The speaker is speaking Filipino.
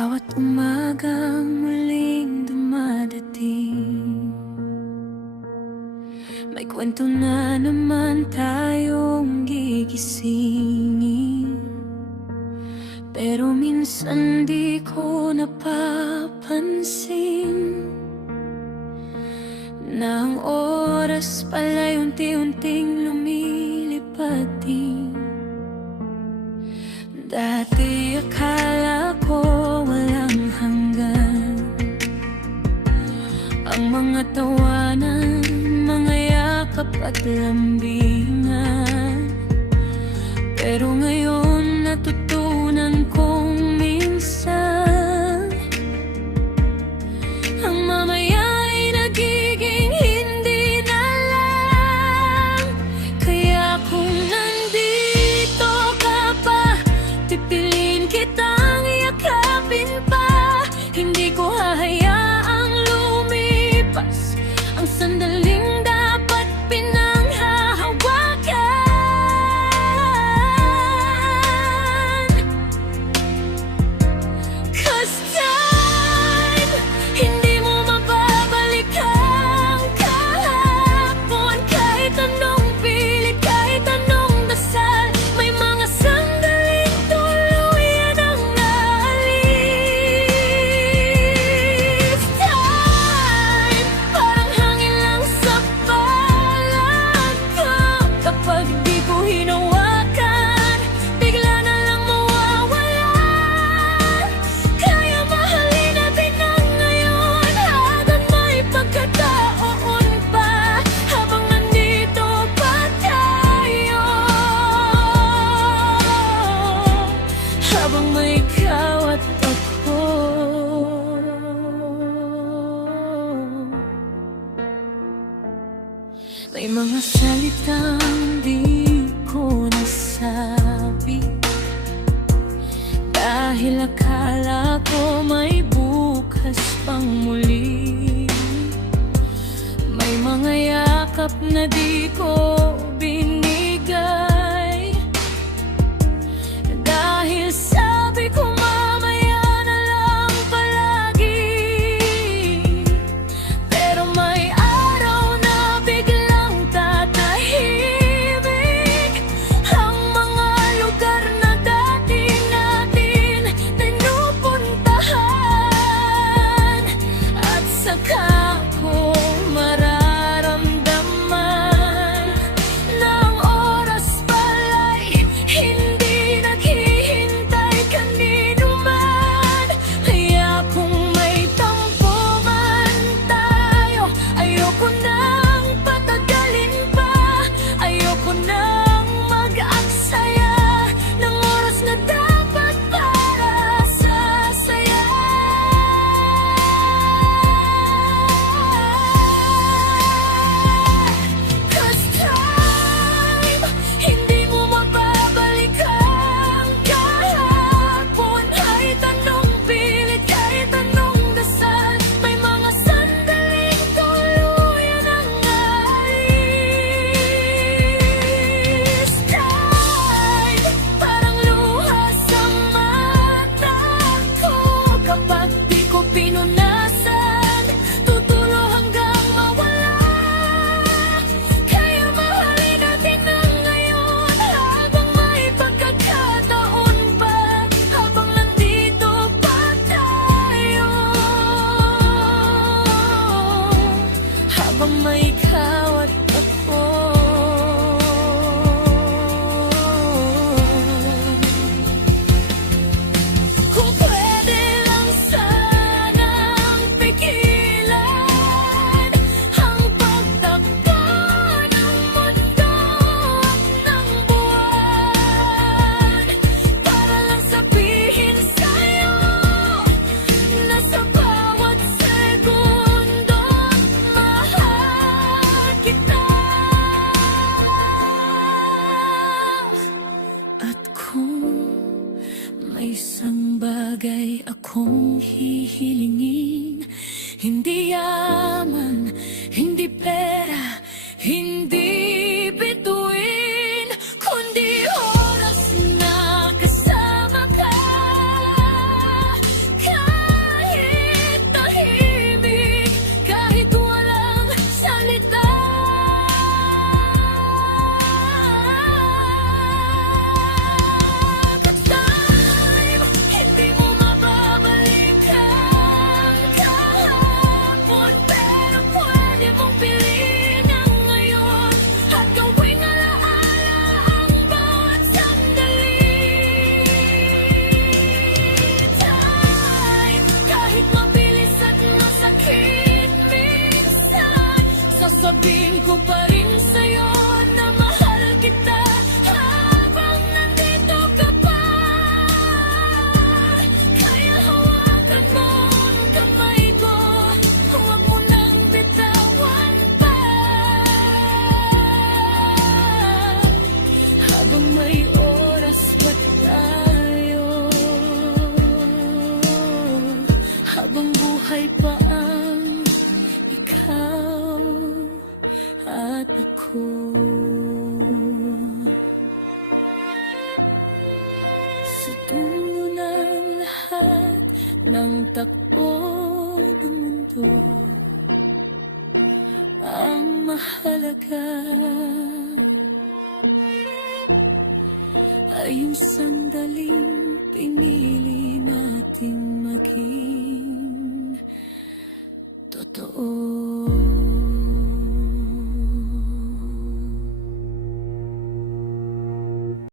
Bawat umagang muling dumadating, may kwento na naman tayong gigisingin. Pero minsan di ko napapansin na ang oras pala'y unti-unting lumilipad din. Dati akala ko walang hanggan ang mga tawanan, mga yakap at lambingan. Pero ngayon natutunan kong minsan ang mamaya ay nagiging hindi na lang. Kaya kung nandito ka pa, pipiliin kitang yakapin pa. Hindi ko hahayaang lumipas ang sandaling dapat pinanghahawakan. 'Cause time, hindi mo mababalikan kahapon. Kahit anong pilit, kahit anong dasal, may mga sandaling tuluyan ang naalis. Time, parang hangin lang sa palad ko. Kapag di ko hinawakan, bigla na lang mawawalan. Kaya mahalin natin ang ngayon habang may pagkataon pa, habang nandito pa tayo, habang may ikaw at ako. May mga salitang di ko nasabi dahil akala ko may bukas pang muli. May mga yakap na di ko binigay dahil sabi ko mamaya na lang palagi. Pero may araw na biglang tatahimik ang mga lugar na dati natin pinupuntahan. At saka ko mararamdaman na ang oras pala'y hindi naghihintay kanino man. Kaya kung may tampo man tayo, ayoko nang patagalin pa. Ayoko nang mag-aksaya ng oras na dapat para sa saya. 'Cause time, hindi mo mababalikan kahapon. Kahit anong pilit, kahit anong dasal, may mga sandaling tuluyan ang alis. Time, parang luha sa mata ko. Kapag di ko pinunasan, tutulo hanggang mawala. Kaya mahalin natin ang ngayon habang may pagkakataon pa, habang nandito pa tayo, habang may ikaw at ako. Kung pwede lang sanang pigilan ang pagtakbo ng mundo at ng buwan, para lang sabihin sa'yo na sa bawat segundo mahal kita. At kung may isang bagay akong hihilingin, hindi yaman, hindi pera, hindi bituin, kundi oras na kasama ka. Sasabihin ko pa rin sa'yo na mahal kita habang nandito ka pa. Kaya hawakan mo ang kamay ko, huwag mo nang bitawan pa. Habang may oras pa tayo, habang buhay pa ang ikaw at ako. Sa dulo ng lahat ng takbo ng mundo, ang mahalaga ay yung sandaling pinili natin maging totoo.